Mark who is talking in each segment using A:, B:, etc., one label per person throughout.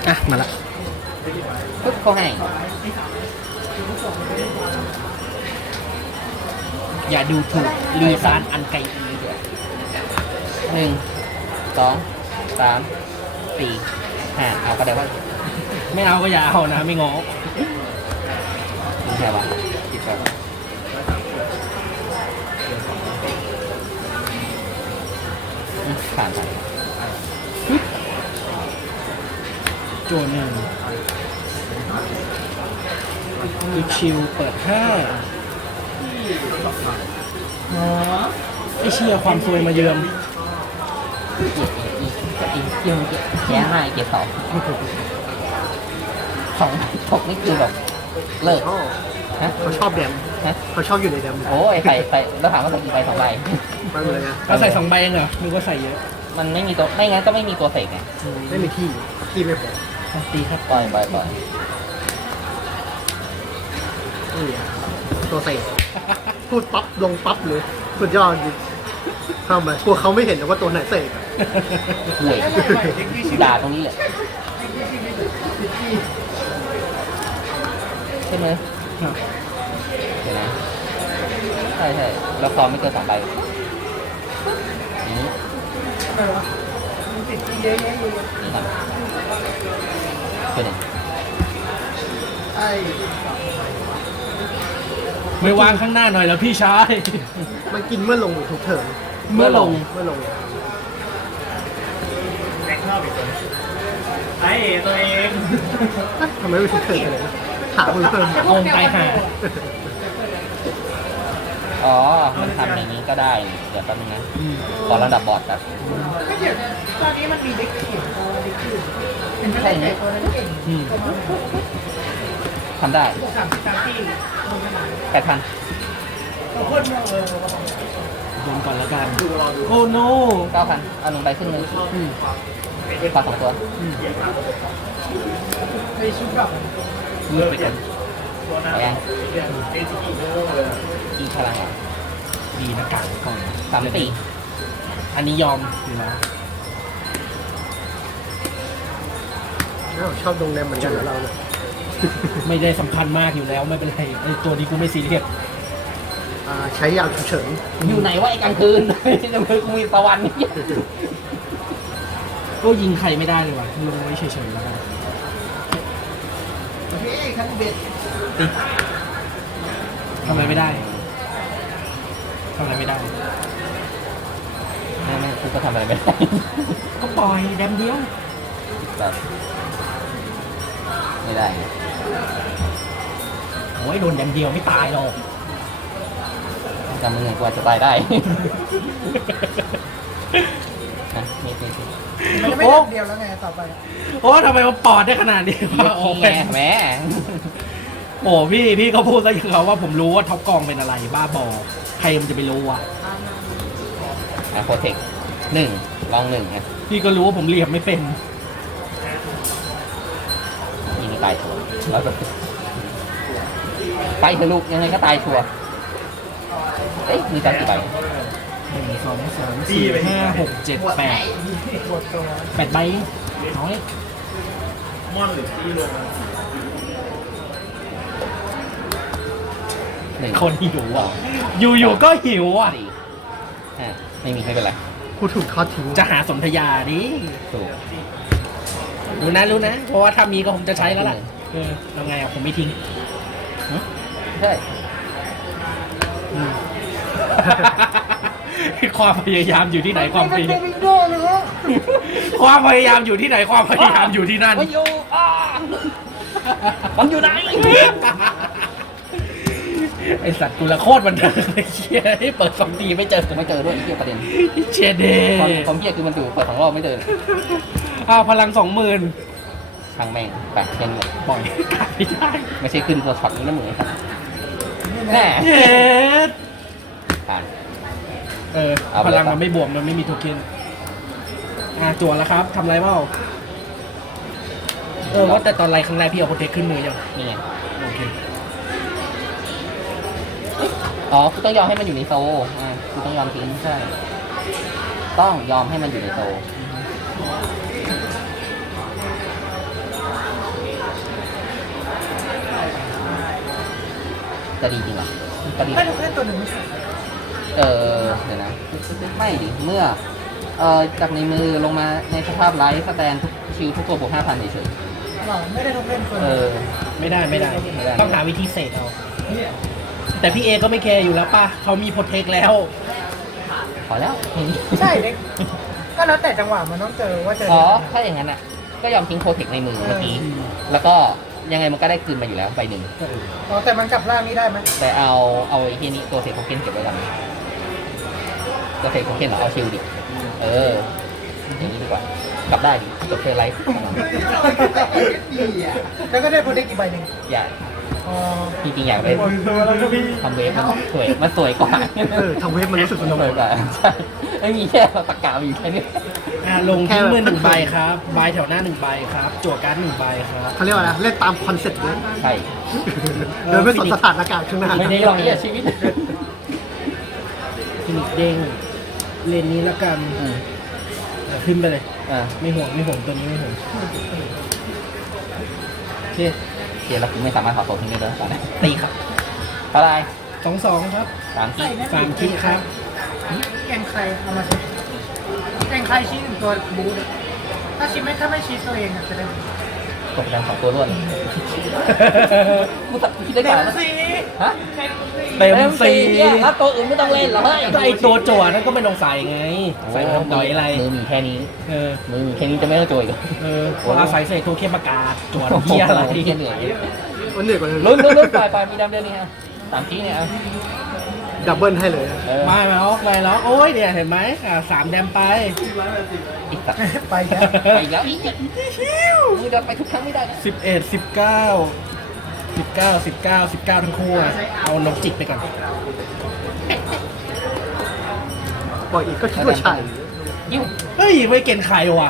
A: อ่ะมาละ
B: ปึ๊บเขาให้
A: อย่าดูถูกลือซานอันไกลอีเดียว
B: 1 2 3 4 5เอาก็ได้ว่า
A: ไม่เอาก็อย่าเอานะไม่งอ
B: ไม่ใช่วะผิดไปวะผ่านไป
A: โจหนึ่งอีกชิวเปิดห้าไอเชียความซวยมาเยือม
B: เกี่ยวแค่ให้เก็บ2ของถกนี่คือแบบเลิกฮะ
C: เขาชอบแดม
B: ฮะ
C: เขาชอบอยู่ในแดม
B: โอ้ยใส่แล้วถามว่าใส่กี่ใบ2 ใบ
C: มากเลยนะ
A: เราใส่2 ใบเองเหรอนึกว่าใส่เยอะ
B: มันไม่มีตัวไม่งั้นก็ไม่มีตัวเสกไง
C: ไม่มีที่ไม่พอ
A: อ่ะตีครับ
B: ปล่อย
C: นี่ตัวเตะพูดปั๊บลงปั๊บเลยสุดยอดจริงเข้ามาพวกเขาไม่เห็นนะว่าตัวไหนเตะ
B: ห่วยด่าตรงนี้แหละใช่ไหม
A: ครับ
B: เดี๋ยวนะใช่เราซ้อมไม่เกิน2 ใบนี้นี่ครับเป็นหนึ่ง
A: ไม่วางข้างหน้าหน่อยแล้วพี่ชาย
C: มันกินเมื่อลงทุกเทิร์น
A: เมื่อลง
C: เมื่อลง
D: ไอ้ตัวเอง
C: ทำไมไม่ทุกเทิร์นเลยถามเพิ่ม
A: โกงตายหา
B: อ๋อ มันทำอย่างนี้ก็ได้ เดี๋ยวแป๊บนึงนะ ขอระดับบอร์ดครับ
D: ตอนนี้มันมีเด็กเขียวเด็กอื่น
B: ใช่ไหม
A: อืม
B: ทำได้
D: 3 ที่ลงขนาด
B: 8,000
D: คนเออ
A: โดนก่อนละกัน โอ้โน
B: 9,000เอา1 ใบขึ้นมือ
A: อืม
B: ขอ2 ตัว
A: อืม
D: ไปชุดแบบ
A: เลือกไปกัน
B: แองอีพลังอ่ะ
A: ดีนะกลางก่อน
B: 3 ตี
A: อันนี้ยอมอยู่แล้ว
C: ชอบลงแดมเหมือนกันนะเราเนี่ย
A: ไม่ได้สำคัญมากอยู่แล้วไม่เป็นไรไอตัวนี้กูไม่ซีเรียส
C: ใช้ยาวฉุกเฉิน
B: อยู่ไหนวะไอ้กลางคืน ในมือกูมีตะวันนี่
A: ก็ยิงใครไม่ได้เลยว่ะลงไว้เฉยๆแล้วกัน
D: เฮ้ยคันเบ็ด
A: ติทำอะไรไม่ได้ทำอะไรไม่ได้
B: ไม่กูก็ทำอะไรไม่ได้
A: ก็ปล่อยแดมเดียว
B: แบบไม่ได้
A: โอ้ยโดนแดมเดียวไม่ตายหรอก
B: จำมึงไงกูอาจจะตายได้นะมี
D: มันจะไม่เดียวแล้วไงต่อไป
A: โอ้ทำไมมันปอดได้ขนาดนี้วะโอ้
B: แม่แม่
A: โอ้พี่ก็พูดซะอย่างเขาว่าผมรู้ว่าท็อปกองเป็นอะไรบ้าบอใครมันจะไปรู้วะ
B: โปรเทค1 ลอง1นะ
A: พี่ก็รู้ว่าผมเรียบไม่เป็น
B: ยิงตายชัวร์แล้วไปเถอะลูกยังไงก็ตายชัวร์เอ้ยมีการกี่ใบ
A: 1 2 3 4 5 6 7 8 8 ใบน้อย
D: มอนหรือที่ลง
B: 1
A: คนหิวอ่ะ อยู่ๆก็หิวอ่ะ
B: ไม่มีไม่เป็นไร
C: ผู้ถูกทอดทิ้ง
A: จะหาสนธยาดิ
B: ถูก
A: รู้นะ เพราะว่าถ้ามีก็ผมจะใช้แล้วล่ะเอาไงอ่ะผมไม่ทิ้ง
B: ใช่
A: อืม ความพยายามอยู่ที่ไหนความพยายาม
D: วิงโดเลยฮะ
A: ความพยายามอยู่ที่ไหนความพยายามอยู่ที่นั่น
B: มันอยู่มันอยู่ไหน
A: ไอสัตว์กูละโคตรมันเถอะไอ้เชี่ยให้เปิด2 ทีไม่เจอ
B: ไม่เจอด้วยที่ประเด็น
A: เชียเด
B: ความเพี้ยคือมันดูเปิด2 รอบไม่เจอ
A: พลัง 20,000
B: ทางแม่งแปะเช่นหมด
A: ปล่อยกลับไม่ได้
B: ไม่ใช่ขึ้นตัวช็อตนี้นะมึงครับแน่
A: เย็ด
B: ผ่าน
A: เอาพลังมันไม่บวกมันไม่มีโทเค็นจั่วแล้วครับทำไรเปล่าว่าแต่ตอนไรครั้งแรกพี่เอาโปรเทคขึ้นมือยัง
B: นี่ไง
A: โอเค
B: อ๋อกูต้องยอมให้มันอยู่ในโซกูต้องยอมทิ้งใช่ต้องยอมให้มันอยู่ในโซจะดีจริงเหรอก็ดี
D: ไม่ทุกแค่ตัวหนึ่งไม่ใช่
B: เดี๋ยวนะไม่ดิเมื่อจากในมือลงมาในสภาพไลท์สแตนทุกชิวทุกตัวบวก 5,000เฉย
D: หรอไม่ได้ทุกเล่นตัว
B: ๆ
A: ไม่ได้
B: ไม่ได้
A: ต้องหาวิธีเสกเอา แต่พี่เอก็ไม่แคร์อยู่แล้วป่ะเขามีโปรเทคแล้ว
B: พอแล้ว
D: ใช่เด็กก็แล้วแต่จังหวะมันต้องเจอว่าเจอ
B: อ๋อถ้าอย่างนั้นอ่ะก็ยอมทิ้งโปรเทคในมือเมื่อกี้แล้วก็ยังไงมันก็ได้คืนมาอยู่แล้วใบหนึ่ง
D: อ๋อแต่มันกลับร่างนี้ได้ไหม
B: แต่เอาไอ้ที่นี้ตัวเซฟโคเคนเก็บไว้ก่อนตัวเซฟโคเคนเหรอเอาชิลดิอย่างนี้ดีกว่ากลับได้ดิจบเทอร์ไลท์
D: แล้วก็ได้โปรเทคอีกใบหนึ่ง
B: อยาก
D: อ๋อ
B: จริงๆอยากไปทำเวฟมันสวยกว่า
C: ทำเว็บมันรู้สึกสนุก
B: สวยกว่าใช่ไม่มีแค่ปากกาอยู่แค่นี้
A: ลงทิ้งมือ1 ใบครับใบแถวหน้า1 ใบครับจั่วการ์ด1 ใบครับ
C: เขาเรียกว่าอะไรเล่นตามคอนเซ็ปต์เลย
B: ใช่
C: โดยไม่สนสถานการณ์ข้างหน้า
B: ไม่ได้หรอกเนี่ยชีวิต
A: ฟินิกเด้งเลนนี้แล้วกันขึ้นไปเลย ไม่ห่วงตัวนี้ไม่ห่วง
B: โอเคแล้วคุณไม่สามารถขอโทษทิ้งได้เลยตอนนี้
A: ตีครับ
B: เท่าไหร
A: 2-2 ครับ
B: 3 ที่
A: 3 คิดครับ
D: แกงใครเอามาสิแกงใครชี้หนึ่งตัวบูทถ้าชี้ไม่ถ้าไม่ชี้ตัวเองอะจะได้
B: ตกดัง2 ตัวรวดกูตัดคิดได้
D: เต็
B: ก่อน
D: ม
B: นะ
D: สี
B: ฮะ
A: เต็มสี
B: เนี่ยรับตัวอื่นไม่ต้องเล่นหรอกเฮ้ย
A: ก็ไอตัวจั่วนั่นก็ไม่ลงใส่ไง ใส่มาทำต่อยอะไร
B: มือมีแค่นี้
A: เออ
B: มือมีแค่นี้จะไม่ต้องโจยกัน
A: อาศัยใส่ตัวเข้มประกาศจั่วเหี้ยอะไร
B: แค่เหนื่อย
C: มันเหนื่อยกว่าเลย
B: ลุ้นไปมีดำเดือนนี้ฮะ3 ที่เนี่ย
C: ดับเบิลให้เลย
A: ไม่มาออกไปแล้วโอ้ยเนี่ยเห็นไหม3 แดมไป
B: อีกสัก
D: ไปแล้
B: ไปอีกแล้วอีกมือเดินไปทุกครั้งไม่ได้นะ
A: 19 ทั้งคู่อะเอานกจิกไปก่อน
C: ปล่อยอีกก็คิดว่าใช่
B: ยิ้ว
A: เฮ้ยไม่เก่งใครว่ะ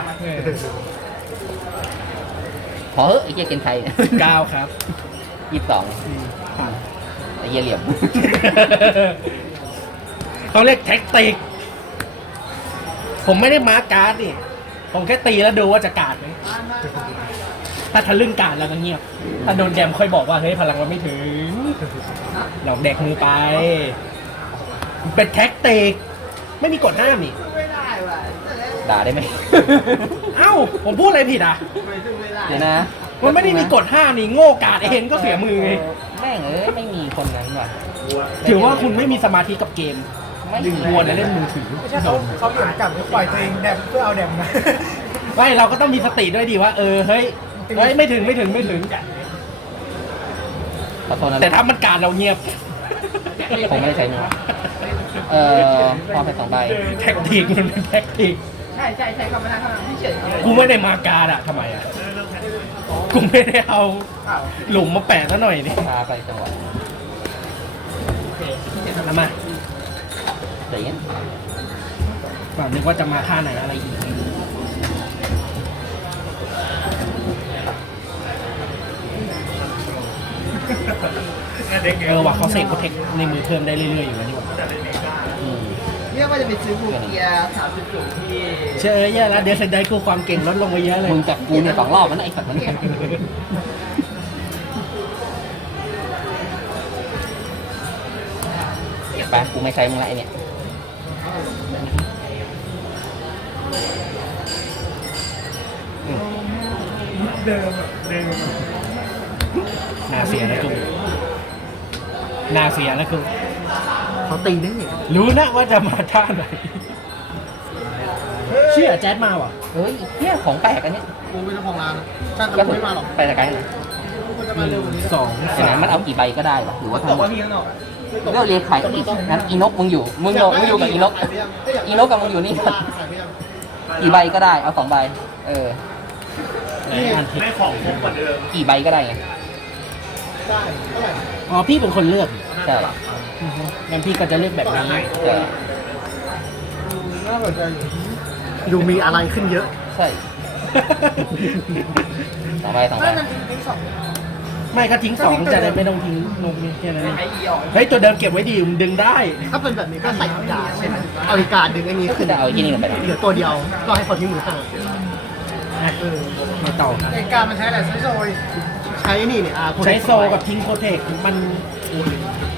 B: ขอเฮ้ยไอ้เหี้ยเกนไทย
A: 9 ครับ
B: 22ไอ้เหี้ยเหลี่ยม
A: เขาเรียกแท็กติก ผมไม่ได้มาร์กการ์ดนี่ ผมแค่ตีแล้วดูว่าจะการ์ดไหม ถ้าทะลึ่งการ์ดแล้วก็เงียบ ถ้าโดนแดมค่อยบอกว่าเฮ้ยพลังเราไม่ถึงดอกแดกมือไป เป็นแท็กติก ไม่มีกฎห้ามนี่
B: ด่าได้ไหม
A: เอ้า ผมพูดอะไรผิดอ่ะ
B: เดี๋ยวนะ
A: มันไม่ได้มีกฎห้ามนี่โง่การ์ดเองก็เสียมือไง
B: แม่งไม่มีคนนั้นว่ะ
A: ถือว่าคุณไม่มีสมาธิกับเกม
B: ไม่
A: ดึงวัวนะเล่นมือถือ
D: ไม่ใช่เขาเหยียบกลับหรือปล่อยตัวเองแดมเพื่อเอาแดมมา
A: ไม่เราก็ต้องมีสติด้วยดีว่าเฮ้ยไม่ถึง
B: ขอโทษนะ
A: แต่ถ้ามันการเราเงียบ
B: ผมไม่ได้ใช้มือพอไป2 ใบ
A: แท็กติกมันเป็นแท็กติก
D: ใช่คำประธานเท่านั้นที่เฉย
A: กูไม่ได้มาการอะทำไมอะกูไม่ได้เอาหลุมมาแปะซะหน่อยนี่
B: พาไปจังหวะ
A: เอามา
B: เดี๋ยวนี้
A: ฝั่งนึกว่าจะมาท่าไหนอะไรอีกว่ะเขาเสกโปรเทคในมือเพิ่มได้เรื่อยๆอยู่แล้วนี่หว่า
D: เรียกว่าจะไปซื้อบูเกียร์30ที่
A: เชื่อแย่แล้วเดี๋ยวเซนได้กูความเก่งลดลงไปเยอะเลย
B: มึงกับกูเนี่ย2 รอบมันไอ้สัตว์มันเนี่ยเก็บไปกูไม่ใช้มึงละไอเนี่ย
D: เดิม
A: น่าเสียแล้วกูน่าเสียแล้วกู
C: เขาตีได้
A: รู้นะว่าจะมาท่าไหนเชื่อแจ๊ดมาว่ะ
B: เฮ้ยเนี่ยของแปลกอันเนี้ย
C: กูไม่ต้องของร้านช่าง
B: ก็
C: กูไม่มาหรอก
B: ไปจากไกลนะ
C: กูจะมาเร็วกว่านี้
A: 2
B: เห็นไหมมันเอากี่ใบก็ได้ปะหรือว่าทั้งหมด
C: มีข้างนอก
B: เลือกเรียกใครงั้นอีนกมึงอยู่มึงอยู่กับอีนกอีนกกับมึงอยู่นี่ก่อนกี่ใบก็ได้เอา2 ใบ
A: ไม่ของครบกว่าเดิม
B: กี่ใบก็ได้ไง
C: ได้เท่าไหร่
A: อ๋อพี่เป็นคนเลือก
B: ใช่
A: งั้นพี่ก็จะเลือกแบบนี้
B: ใช่
C: น่าสนใจดูมีอะไรขึ้นเยอะ
B: ใช่2 ใบ 2 ใบ
D: ไม่มันทิ้งสอง
A: ไม่ก็ทิ้ง 2จะได้ไม่ต้องทิ้งนกนี่แค่นั้นเองเฮ้ยตัวเดิมเก็บไว้ดีมันดึงได้
C: ถ้าเป็นแบบนี้ก็ใส่กาใช่ไหมเอาอีกาดึงไอ้นี้
B: ก็คื
C: ขึ้
B: อน จะเอาที่นี่ลงไป
C: เหลือตัวเดียวก็ให้คนที่มือห่าง
A: มาต่อครับ
D: ไอการมันใช้อะไรใช้โซย
C: ใช้นี่เนี่ย
A: ใช้โซกับทิ้งโคเทคมัน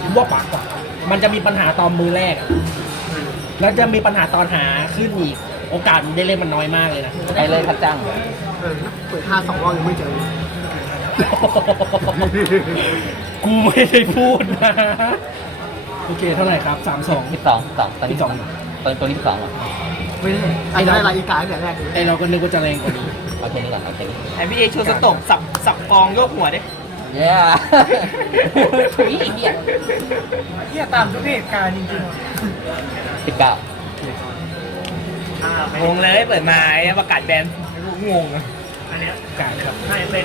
A: ว่าปากกว่า มันจะมีปัญหาตอนมือแรกอะแล้วจะมีปัญหาตอนหาขึ้นอีก โอกาสได้เล่นมันน้อยมากเลยนะ
B: ไปเลยพัดจัง
C: นะเปิด5 2 รอบยังไม่เจอ
A: กูไม่ได้พูดนะ โอเคเท่าไหร่ครับ 32
B: 12ตอนนี้
A: 12
B: ตัวนี้12อ่ะ
C: ไม่ได้ไอ้ได้ลายอีกาตั้งแต่แรกเลย
A: ไอเราก็นึกว่าจะแรงกว่านี้
B: เอาแค่นี้ก่อนเอาแค่นี้
E: ไอพี่เอชูสตกสับฟองโยกหัวดิ
B: เย้ถุยไอ้เหี้ย
D: เที่ยตามทุกเหตุการณ์จริง
B: 19
E: งงเลยเปิดมาไอ้ประกาศแบนงงอะ
A: กาดครับ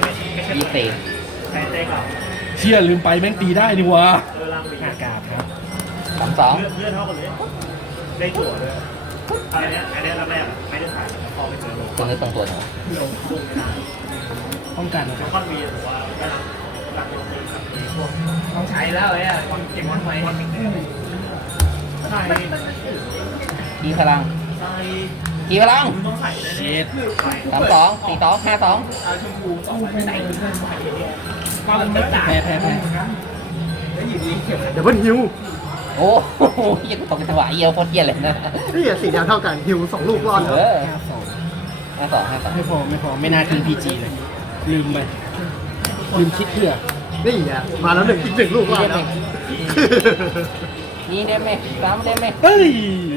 B: 24
A: เชี่ยลืมไปแม่งตีได้นี่วะอากาศครับ
B: 32 ตัวนี้ตรงตัวหนู
A: ป้องกันนะครับ
E: ต้องใช้แล้วไอ้อะเก่งมากไหม
B: กี่พลังกี่พลัง
A: เช็ด
B: 32 42 52
A: แพ้แพ้แพ้
C: เดี๋ยวเพิ่นฮิว
B: โอ้โหยังตกจังหวะเยี่ยวโคตรเยี่ยเลยนะ
C: นี่สีแดงเท่ากันฮิว2 ลูกรอด
B: เอ
C: แล้ว
B: อ 52
A: ไม่พอไม่พอไม่น่าทิ้งพีจีเลย ลืมไป ลืมคิดเผื่อ
C: นี่อ่ะมาแล้วอีก 1 ลูกรอดแล้ว
B: นี่ได้ไหม3ได้ไหม
A: เฮ้ย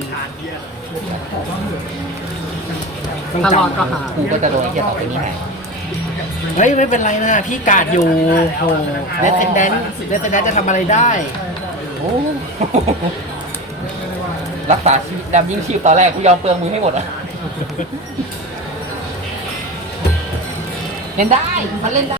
A: ต้อง
C: ถ้ารอด
A: จำ
C: ก็หา
B: กูก็จะโดนไอ้เหี้ยต่อไปนี้แหละ
A: เฮ้ย ไม่เป็นไรนะพี่กาดอยู่โอ้เดซเซนแดนจะทำอะไรได้
B: โอ้รักษาชีวิตดำยิ่งชีพตอนแรกกูยอมเปลืองมือให้หมดอ่ะเล่นได้มันเล่นได้